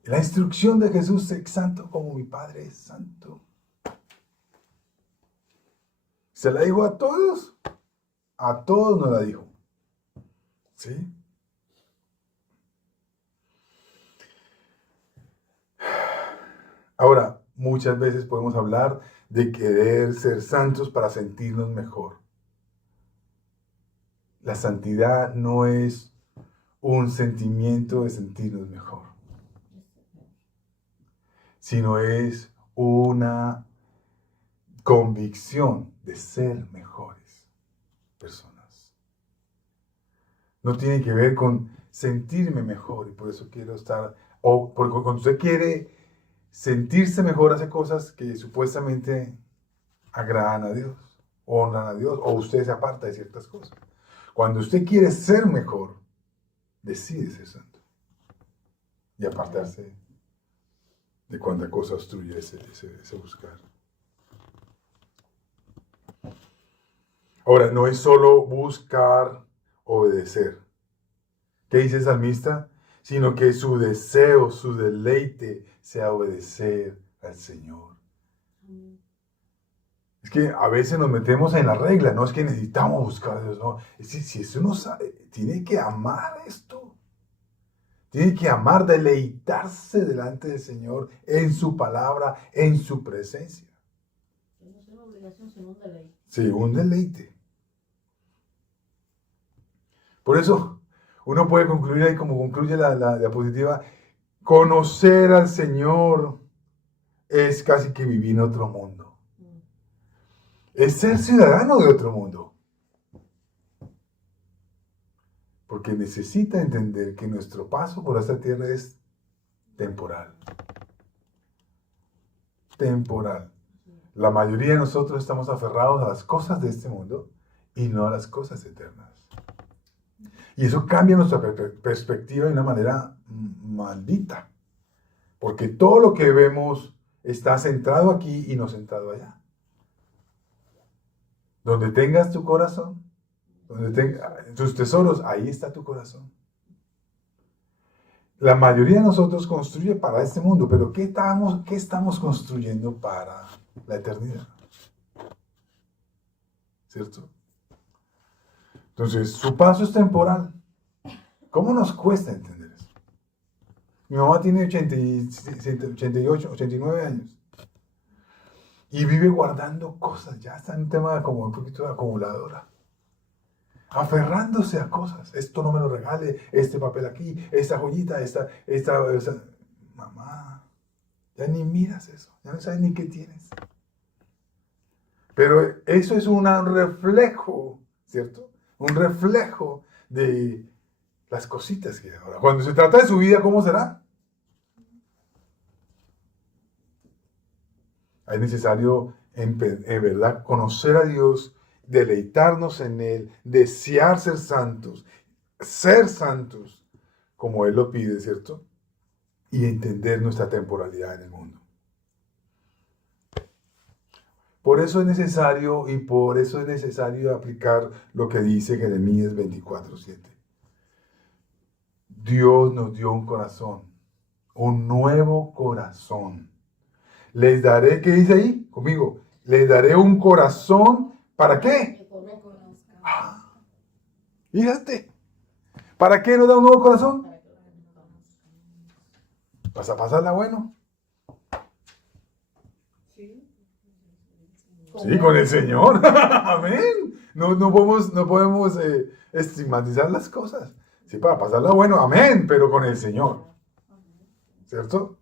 La instrucción de Jesús es santo como mi Padre es santo. ¿Se la dijo a todos? A todos nos la dijo. ¿Sí? Ahora, muchas veces podemos hablar de querer ser santos para sentirnos mejor. La santidad no es un sentimiento de sentirnos mejor, sino es una convicción de ser mejores personas. No tiene que ver con sentirme mejor y por eso quiero estar, o porque cuando usted quiere sentirse mejor hace cosas que supuestamente agradan a Dios, honran a Dios, o usted se aparta de ciertas cosas. Cuando usted quiere ser mejor, decide ser santo y apartarse de cuánta cosa obstruye ese buscar. Ahora, no es solo buscar obedecer. ¿Qué dice el salmista? Sino que su deseo, su deleite sea obedecer al Señor. Es que a veces nos metemos en la regla, no es que necesitamos buscar a Dios, no. Es decir, si eso no sabe, tiene que amar esto. Tiene que amar, deleitarse delante del Señor en su palabra, en su presencia. No es una obligación, sino un deleite. Sí, un deleite. Por eso, uno puede concluir ahí como concluye la diapositiva, conocer al Señor es casi que vivir en otro mundo. Es ser ciudadano de otro mundo. Porque necesita entender que nuestro paso por esta tierra es temporal. Temporal. La mayoría de nosotros estamos aferrados a las cosas de este mundo y no a las cosas eternas. Y eso cambia nuestra perspectiva de una manera maldita. Porque todo lo que vemos está centrado aquí y no centrado allá. Donde tengas tu corazón, donde tengas tus tesoros, ahí está tu corazón. La mayoría de nosotros construye para este mundo, pero ¿qué estamos construyendo para la eternidad? ¿Cierto? Entonces, su paso es temporal. ¿Cómo nos cuesta entender eso? Mi mamá tiene 88, 89 años. Y vive guardando cosas, ya está en un tema como un poquito de acumuladora. Aferrándose a cosas. Esto no me lo regale, este papel aquí, esta joyita, esta. Mamá, ya ni miras eso, ya no sabes ni qué tienes. Pero eso es un reflejo, ¿cierto? Un reflejo de las cositas que hay ahora. Cuando se trata de su vida, ¿cómo será? Es necesario, en verdad, conocer a Dios, deleitarnos en Él, desear ser santos, como Él lo pide, ¿cierto? Y entender nuestra temporalidad en el mundo. Por eso es necesario aplicar lo que dice Jeremías 24:7. Dios nos dio un corazón, un nuevo corazón. Les daré, ¿qué dice ahí? Conmigo. Les daré un corazón, ¿para qué? Que me conozcan. Fíjate. ¿Para qué nos da un nuevo corazón? Para que lo conozcan. Vas a pasarla bueno. Sí. Sí, con el Señor. Amén. No podemos estigmatizar las cosas. Sí, para pasarla bueno, amén, pero con el Señor. ¿Cierto?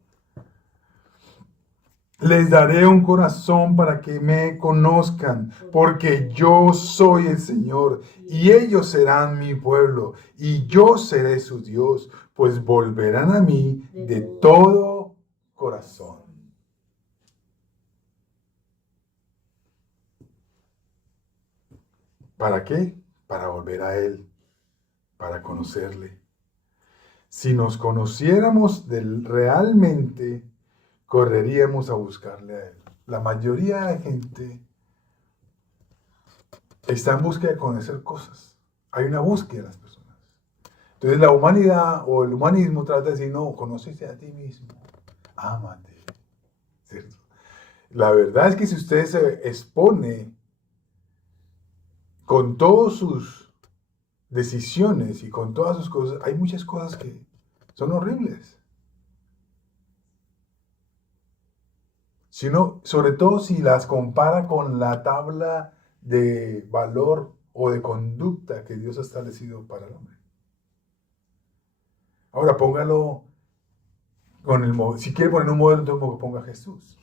Les daré un corazón para que me conozcan, porque yo soy el Señor, y ellos serán mi pueblo, y yo seré su Dios, pues volverán a mí de todo corazón. ¿Para qué? Para volver a Él, para conocerle. Si nos conociéramos realmente, correríamos a buscarle a Él. La mayoría de la gente está en búsqueda de conocer cosas. Hay una búsqueda de las personas. Entonces la humanidad o el humanismo trata de decir, no, conócete a ti mismo, ámate. ¿Cierto? La verdad es que si usted se expone con todas sus decisiones y con todas sus cosas, hay muchas cosas que son horribles. Sino, sobre todo si las compara con la tabla de valor o de conducta que Dios ha establecido para el hombre. Ahora póngalo con el modelo. Si quiere poner un modelo, entonces ponga a Jesús.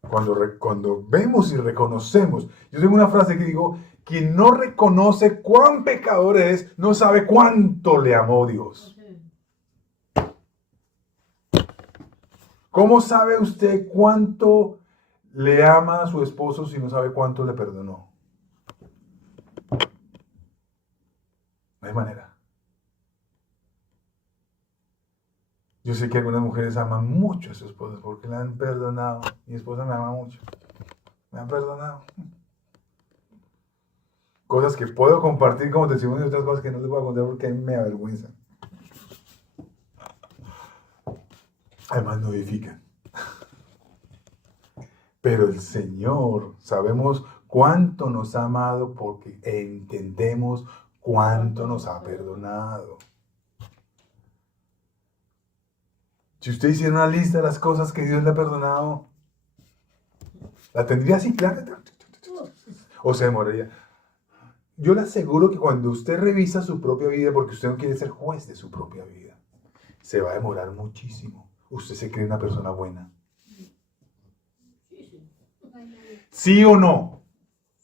Cuando vemos y reconocemos, yo tengo una frase que digo, quien no reconoce cuán pecador es, no sabe cuánto le amó Dios. ¿Cómo sabe usted cuánto le ama a su esposo si no sabe cuánto le perdonó? No hay manera. Yo sé que algunas mujeres aman mucho a su esposo porque le han perdonado. Mi esposa me ama mucho. Me han perdonado. Cosas que puedo compartir como testimonio y otras cosas que no les voy a contar porque me avergüenzan. Además no edifican. Pero el Señor, sabemos cuánto nos ha amado porque entendemos cuánto nos ha perdonado. Si usted hiciera una lista de las cosas que Dios le ha perdonado, la tendría así clara. O se demoraría. Yo le aseguro que cuando usted revisa su propia vida, porque usted no quiere ser juez de su propia vida, se va a demorar muchísimo. Usted se cree una persona buena. ¿Sí o no?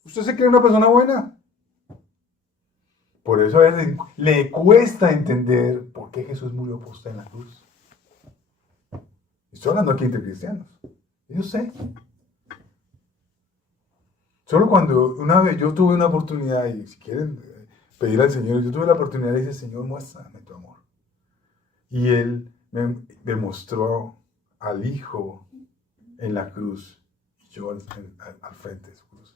¿Usted se cree una persona buena? Por eso a veces le cuesta entender por qué Jesús murió por usted en la cruz. Estoy hablando aquí entre cristianos. Yo sé. Solo cuando una vez yo tuve una oportunidad, y si quieren pedir al Señor, yo tuve la oportunidad de decir, Señor, muéstrame tu amor. Y Él me demostró al Hijo en la cruz, y yo al frente de su cruz.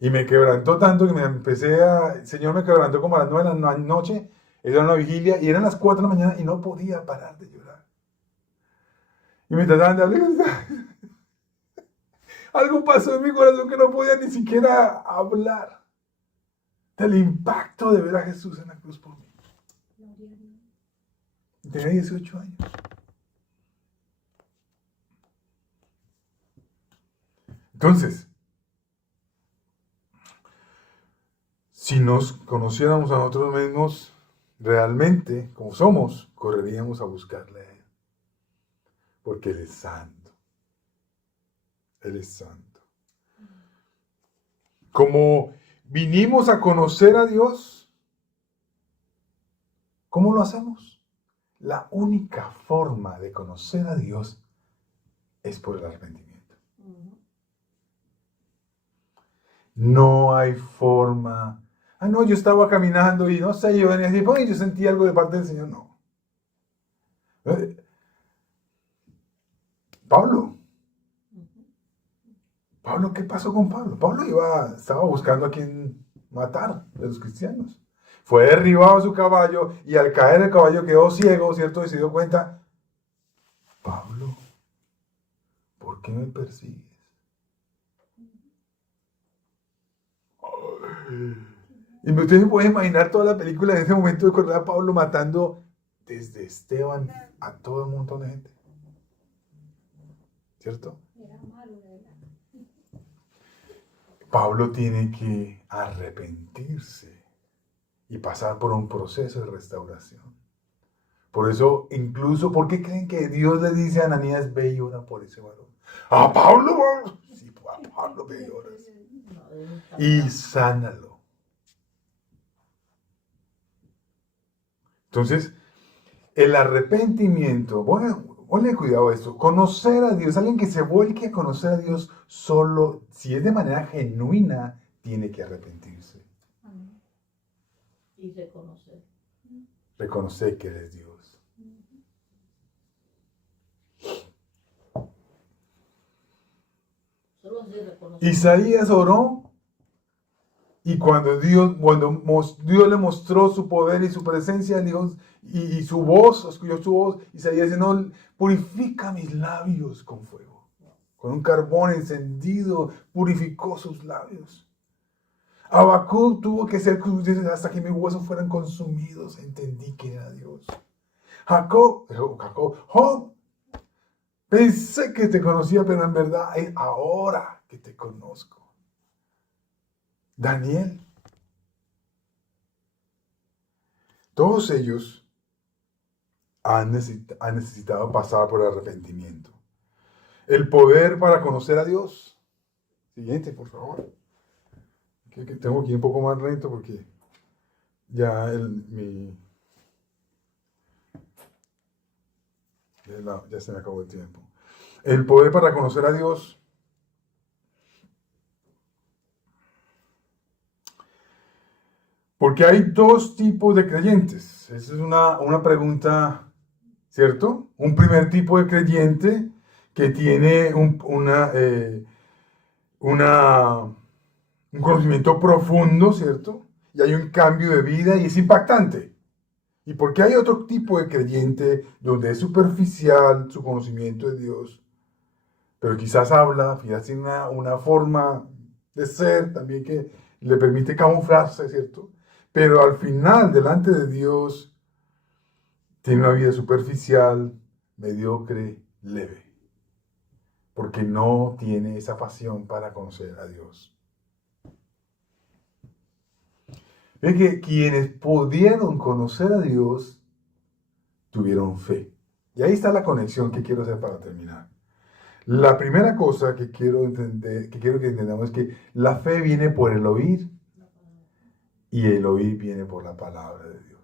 Y me quebrantó tanto que el Señor me quebrantó como a las 9 de la noche, era una vigilia, y eran las 4 de la mañana, y no podía parar de llorar. Y me trataban de hablar. Algo pasó en mi corazón que no podía ni siquiera hablar. Del impacto de ver a Jesús en la cruz por mí. Tenía 18 años. Entonces, si nos conociéramos a nosotros mismos realmente, como somos, correríamos a buscarle a Él. Porque Él es santo. Él es santo. Como vinimos a conocer a Dios, ¿cómo lo hacemos? La única forma de conocer a Dios es por el arrepentimiento. No hay forma. No, yo estaba caminando y no sé, yo venía así, y yo sentí algo de parte del Señor. No. Pablo, ¿qué pasó con Pablo? Pablo estaba buscando a quien matar de los cristianos. Fue derribado su caballo y al caer el caballo quedó ciego, ¿cierto? Y se dio cuenta, Pablo, ¿por qué me persigues? Y usted se puede imaginar toda la película en ese momento de correr a Pablo matando desde Esteban a todo un montón de gente. ¿Cierto? Era malo, de verdad. Pablo tiene que arrepentirse y pasar por un proceso de restauración. Por eso, incluso, ¿por qué creen que Dios le dice a Ananías, ve y ora por ese varón? ¡A Pablo! Sí, a Pablo ve y oras. No, debe estar Y mal. sánalo. Entonces, el arrepentimiento, ponle cuidado a esto, conocer a Dios, alguien que se vuelque a conocer a Dios solo, si es de manera genuina, tiene que arrepentirse, Amén. Y reconocer. reconocer que Él es Dios. Solo así reconocer. Isaías oró y cuando Dios le mostró su poder y su presencia, Dios, y su voz, escuchó su voz, Isaías dice, no, purifica mis labios con fuego. Con un carbón encendido, purificó sus labios. Habacuc tuvo que ser hasta que mis huesos fueran consumidos, entendí que era Dios. Job, pensé que te conocía, pero en verdad es ahora que te conozco. Daniel. Todos ellos han necesitado pasar por el arrepentimiento. El poder para conocer a Dios. Siguiente, por favor. Que tengo que ir un poco más lento porque ya ya se me acabó el tiempo. El poder para conocer a Dios. Porque hay dos tipos de creyentes. Esa es una pregunta, ¿cierto? Un primer tipo de creyente que tiene un conocimiento profundo, ¿cierto? Y hay un cambio de vida y es impactante. Y porque hay otro tipo de creyente donde es superficial su conocimiento de Dios, pero quizás tiene una forma de ser también que le permite camuflarse, ¿cierto? Pero al final, delante de Dios, tiene una vida superficial, mediocre, leve, porque no tiene esa pasión para conocer a Dios. Ven que quienes pudieron conocer a Dios tuvieron fe. Y ahí está la conexión que quiero hacer para terminar. La primera cosa que quiero que entendamos es que la fe viene por el oír y el oír viene por la palabra de Dios.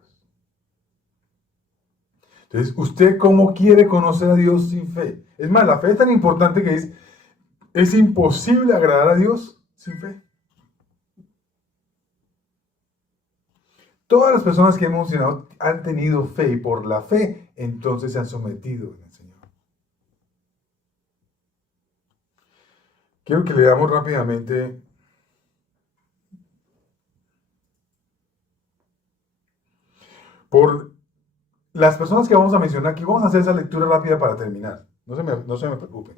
Entonces, ¿usted cómo quiere conocer a Dios sin fe? Es más, la fe es tan importante que es imposible agradar a Dios sin fe. Todas las personas que hemos mencionado han tenido fe y por la fe entonces se han sometido en el Señor. Quiero que leamos rápidamente por las personas que vamos a mencionar aquí. Vamos a hacer esa lectura rápida para terminar. No se me preocupen,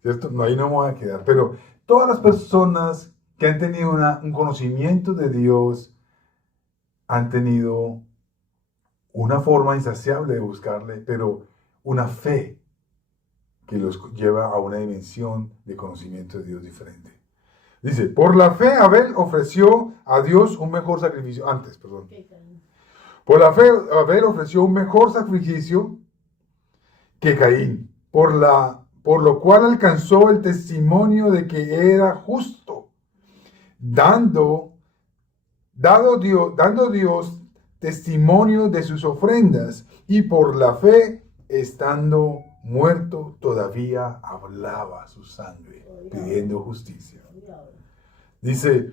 ¿cierto? No, ahí no me voy a quedar. Pero todas las personas que han tenido un conocimiento de Dios han tenido una forma insaciable de buscarle, pero una fe que los lleva a una dimensión de conocimiento de Dios diferente. Dice, por la fe Abel ofreció a Dios un mejor sacrificio. Por la fe Abel ofreció un mejor sacrificio que Caín, por lo cual alcanzó el testimonio de que era justo, dando Dios testimonio de sus ofrendas, y por la fe, estando muerto, todavía hablaba su sangre, pidiendo justicia. Dice,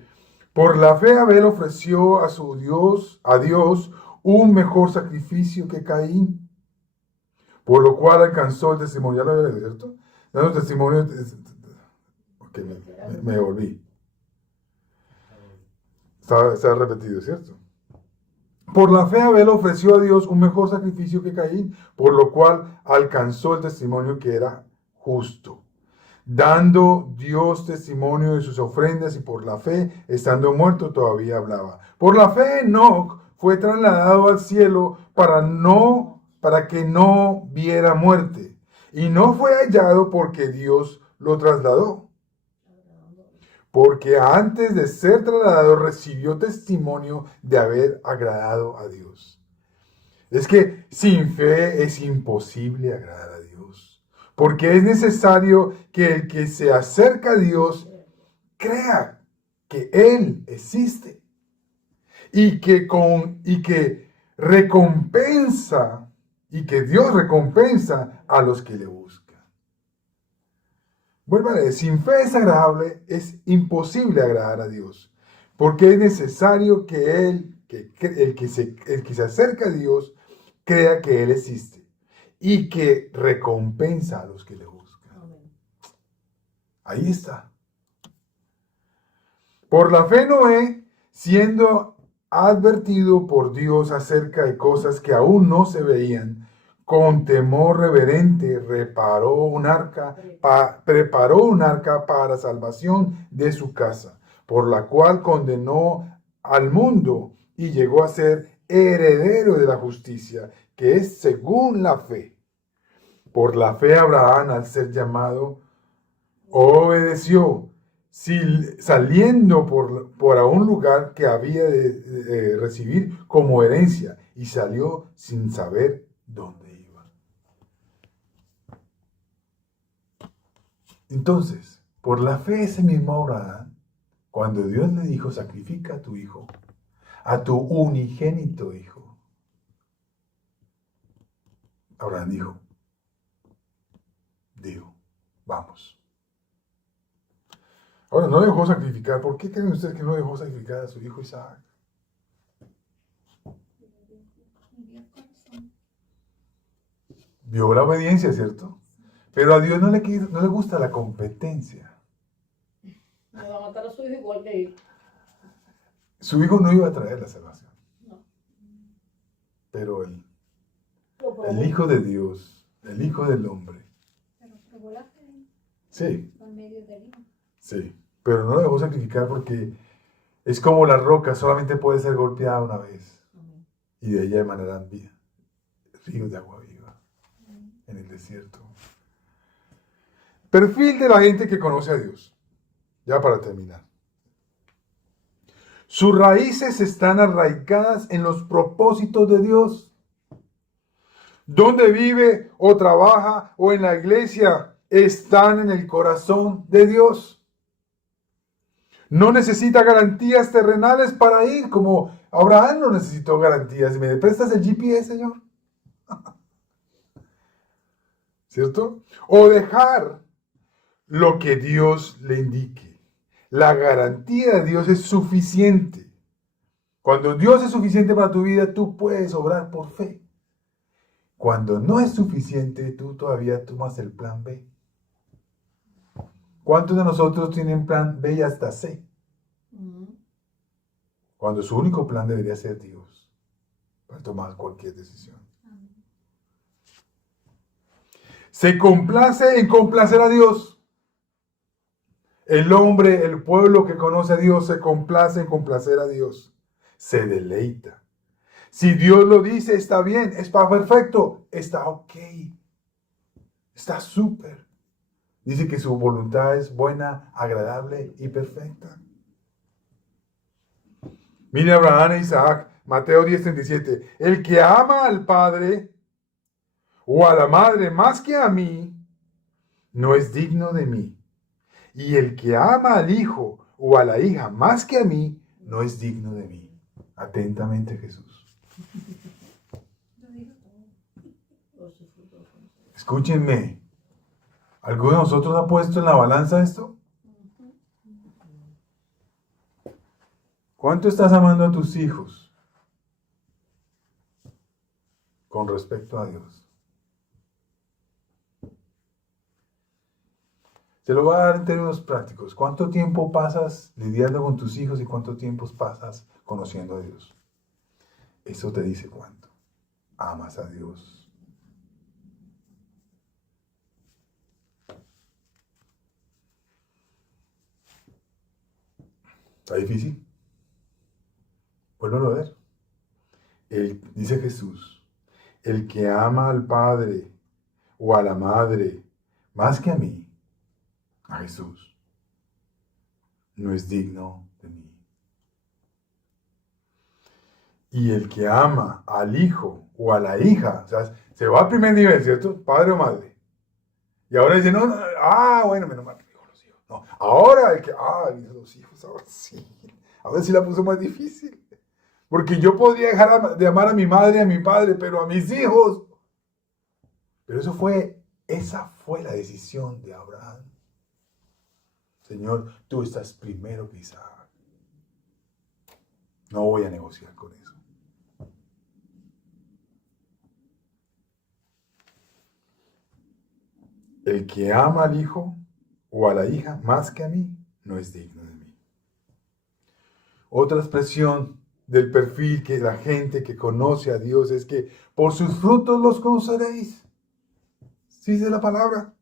por la fe Abel ofreció a Dios un mejor sacrificio que Caín, por lo cual alcanzó el testimonio. Ya lo había leído, ¿cierto? Dando testimonio. Ok, me volví. Está repetido, ¿cierto? Por la fe Abel ofreció a Dios un mejor sacrificio que Caín, por lo cual alcanzó el testimonio que era justo, dando Dios testimonio de sus ofrendas, y por la fe, estando muerto, todavía hablaba. Por la fe, Enoc fue trasladado al cielo para que no viera muerte, y no fue hallado porque Dios lo trasladó. Porque antes de ser trasladado recibió testimonio de haber agradado a Dios. Es que sin fe es imposible agradar a Dios. Porque es necesario que el que se acerca a Dios crea que Él existe. Y que recompensa, y que Dios recompensa a los que le buscan. Vuelvo a leer, sin fe es agradable, es imposible agradar a Dios, porque es necesario que el que se acerca a Dios crea que Él existe y que recompensa a los que le buscan. Ahí está. Por la fe Noé, siendo advertido por Dios acerca de cosas que aún no se veían, con temor reverente preparó un arca para salvación de su casa, por la cual condenó al mundo y llegó a ser heredero de la justicia, que es según la fe. Por la fe Abraham, al ser llamado, obedeció, saliendo por a un lugar que había de recibir como herencia, y salió sin saber dónde iba. Entonces, por la fe ese mismo Abraham, cuando Dios le dijo, sacrifica a tu hijo, a tu unigénito hijo, Abraham dijo, vamos. Ahora, no dejó sacrificar. ¿Por qué creen ustedes que no dejó sacrificar a su hijo Isaac? Vio la obediencia, ¿cierto? Pero a Dios no le gusta la competencia. Me va a matar a su hijo igual que él. Su hijo no iba a traer la salvación. No. Pero el Hijo de Dios, el Hijo del hombre. Pero probó la fe Sí, por medio del hijo. sí. Pero no lo dejó sacrificar porque es como la roca, solamente puede ser golpeada una vez. Y de ella emanarán ríos de agua viva en el desierto. Perfil de la gente que conoce a Dios. Ya para terminar. Sus raíces están arraigadas en los propósitos de Dios. Donde vive o trabaja o en la iglesia, están en el corazón de Dios. No necesita garantías terrenales para ir, como Abraham no necesitó garantías. ¿Y me prestas el GPS, Señor? ¿Cierto? O dejar lo que Dios le indique. La garantía de Dios es suficiente. Cuando Dios es suficiente para tu vida, tú puedes obrar por fe. Cuando no es suficiente, tú todavía tomas el plan B. ¿Cuántos de nosotros tienen plan B y hasta C? Cuando su único plan debería ser Dios para tomar cualquier decisión. Se complace en complacer a Dios. El hombre, el pueblo que conoce a Dios, se complace en complacer a Dios. Se deleita. Si Dios lo dice, está bien, está perfecto, está ok, está súper. Dice que su voluntad es buena, agradable y perfecta. Mire Abraham e Isaac, Mateo 10:37. El que ama al padre o a la madre más que a mí, no es digno de mí. Y el que ama al hijo o a la hija más que a mí, no es digno de mí. Atentamente, Jesús. Escúchenme. ¿Alguno de nosotros ha puesto en la balanza esto? ¿Cuánto estás amando a tus hijos con respecto a Dios? Se lo voy a dar en términos prácticos. ¿Cuánto tiempo pasas lidiando con tus hijos y cuánto tiempo pasas conociendo a Dios? Eso te dice cuánto amas a Dios. ¿Está difícil? Vuelvo a ver. Dice Jesús, el que ama al padre o a la madre más que a mí, a Jesús, no es digno de mí. Y el que ama al hijo o a la hija, o sea, se va al primer nivel, ¿cierto? Padre o madre. Y ahora dice, no, bueno, menos mal que dijo los hijos. No, ahora dijo los hijos, ahora sí. Ahora sí la puso más difícil. Porque yo podría dejar de amar a mi madre y a mi padre, pero a mis hijos. Pero esa fue la decisión de Abraham. Señor, tú estás primero que Isaac. No voy a negociar con eso. El que ama al hijo o a la hija más que a mí, no es digno de mí. Otra expresión del perfil que la gente que conoce a Dios es que por sus frutos los conoceréis. ¿Sí dice la palabra?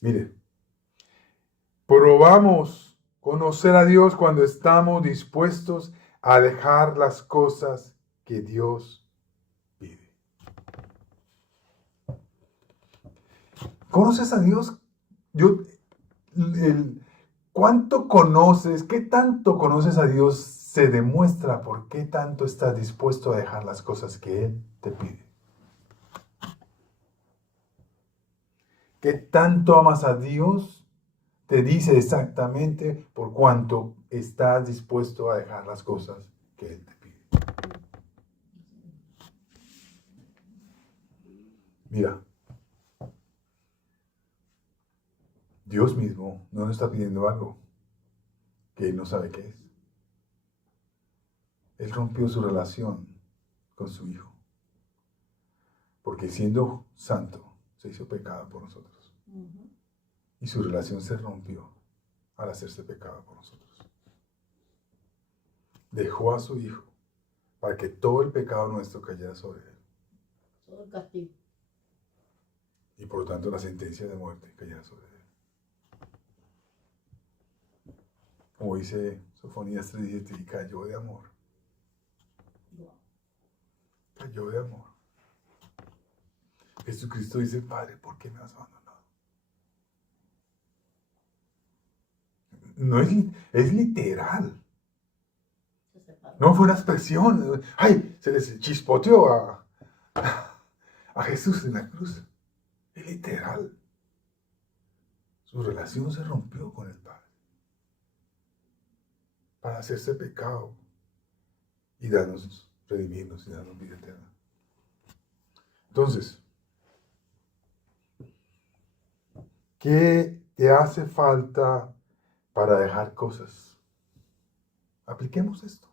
Mire, probamos conocer a Dios cuando estamos dispuestos a dejar las cosas que Dios pide. ¿Conoces a Dios? ¿Cuánto conoces? ¿Qué tanto conoces a Dios? Se demuestra por qué tanto estás dispuesto a dejar las cosas que Él te pide. ¿Qué tanto amas a Dios? Te dice exactamente por cuánto estás dispuesto a dejar las cosas que Él te pide. Mira, Dios mismo no nos está pidiendo algo que Él no sabe qué es. Él rompió su relación con su Hijo, porque siendo santo se hizo pecado por nosotros. Y su relación se rompió al hacerse pecado por nosotros. Dejó a su Hijo para que todo el pecado nuestro cayera sobre Él. Todo el castigo. Y por lo tanto la sentencia de muerte cayera sobre Él. Como dice Sofonías 3:17, y cayó de amor. Cayó de amor. Jesucristo dice, Padre, ¿por qué me has abandonado? No es literal. No fue una expresión. ¡Ay! Se les chispoteó a Jesús en la cruz. Es literal. Su relación se rompió con el Padre para hacerse pecado y redimirnos y darnos vida eterna. Entonces, ¿qué te hace falta para dejar cosas? Apliquemos esto.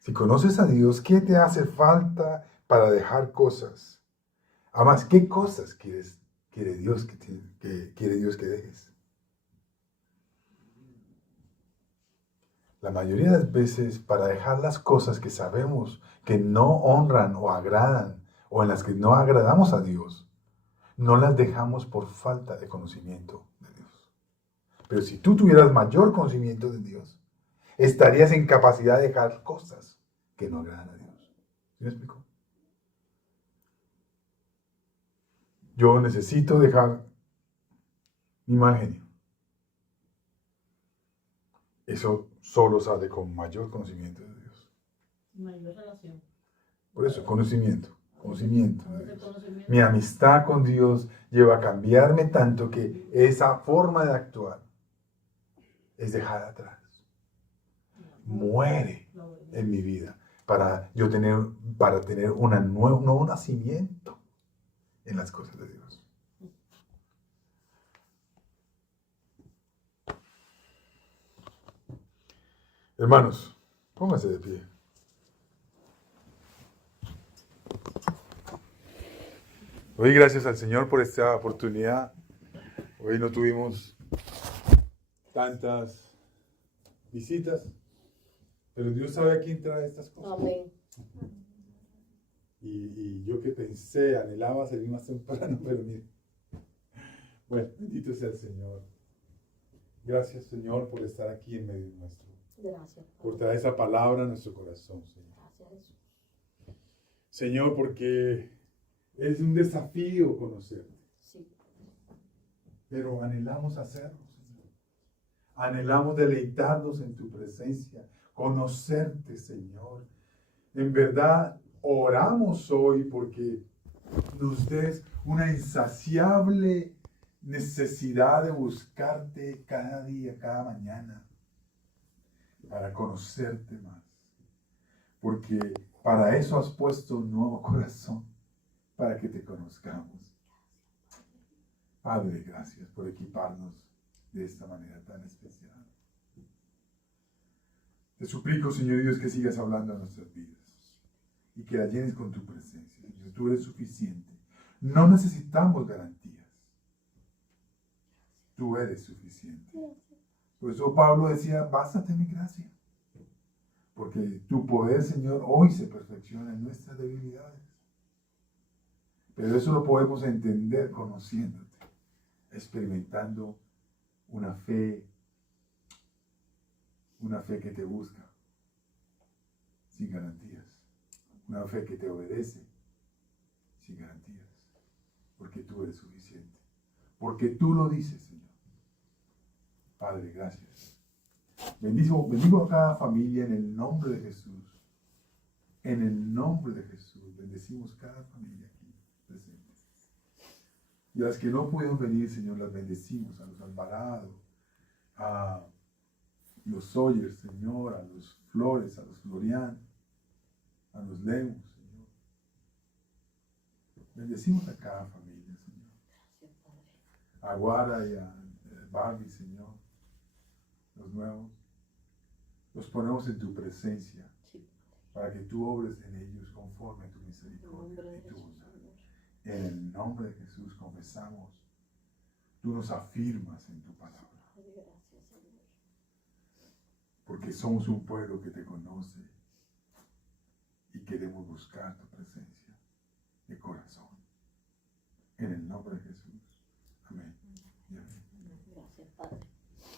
Si conoces a Dios, ¿qué te hace falta para dejar cosas? Además, ¿qué cosas quiere Dios que dejes? La mayoría de las veces, para dejar las cosas que sabemos que no honran o agradan, o en las que no agradamos a Dios, no las dejamos por falta de conocimiento de Dios. Pero si tú tuvieras mayor conocimiento de Dios, estarías en capacidad de dejar cosas que no agradan a Dios. ¿Sí me explico? Yo necesito dejar mi mal genio. Eso solo sale con mayor conocimiento de Dios. Mayor relación. Por eso, conocimiento de Dios. Mi amistad con Dios lleva a cambiarme tanto que esa forma de actuar es dejar atrás. Muere en mi vida para tener un nuevo nacimiento en las cosas de Dios. Hermanos, pónganse de pie. Doy gracias al Señor por esta oportunidad. Hoy no tuvimos tantas visitas, pero Dios sabe a quién trae estas cosas. Amén. Y yo que pensé, anhelaba salir más temprano, pero mire. Bueno, bendito sea el Señor. Gracias, Señor, por estar aquí en medio nuestro. Gracias, Por Padre. traer esa palabra a nuestro corazón, Señor. Gracias, Jesús. Señor, porque es un desafío conocerte. Sí. Pero anhelamos hacerlo, Señor. Anhelamos deleitarnos en tu presencia, conocerte, Señor. En verdad, oramos hoy porque nos des una insaciable necesidad de buscarte cada día, cada mañana, para conocerte más. Porque para eso has puesto un nuevo corazón, para que te conozcamos. Padre, gracias por equiparnos de esta manera tan especial. Te suplico, Señor Dios, que sigas hablando a nuestras vidas y que la llenes con tu presencia. Señor, tú eres suficiente. No necesitamos garantías. Tú eres suficiente. Por eso Pablo decía, bástate mi gracia. Porque tu poder, Señor, hoy se perfecciona en nuestras debilidades. Pero eso lo podemos entender conociéndote, experimentando una fe que te busca, sin garantías. Una fe que te obedece, sin garantías. Porque tú eres suficiente. Porque tú lo dices, Señor. Padre, gracias. Bendigo a cada familia en el nombre de Jesús. En el nombre de Jesús. Bendecimos cada familia aquí presente. Y a las que no pudieron venir, Señor, las bendecimos. A los Alvarado, a los Sawyer, Señor, a los Flores, a los Florian, a los Lemus, Señor. Bendecimos a cada familia, Señor. Gracias, Padre. A Guara y a Barbie, Señor. Los nuevos. Los ponemos en tu presencia. Sí. Para que tú obres en ellos conforme a tu En el misericordia nombre de y tu Jesús, bondad. Señor. En el nombre de Jesús confesamos. Tú nos afirmas en tu palabra. Padre, gracias, Señor. Porque somos un pueblo que te conoce y queremos buscar tu presencia de corazón. En el nombre de Jesús.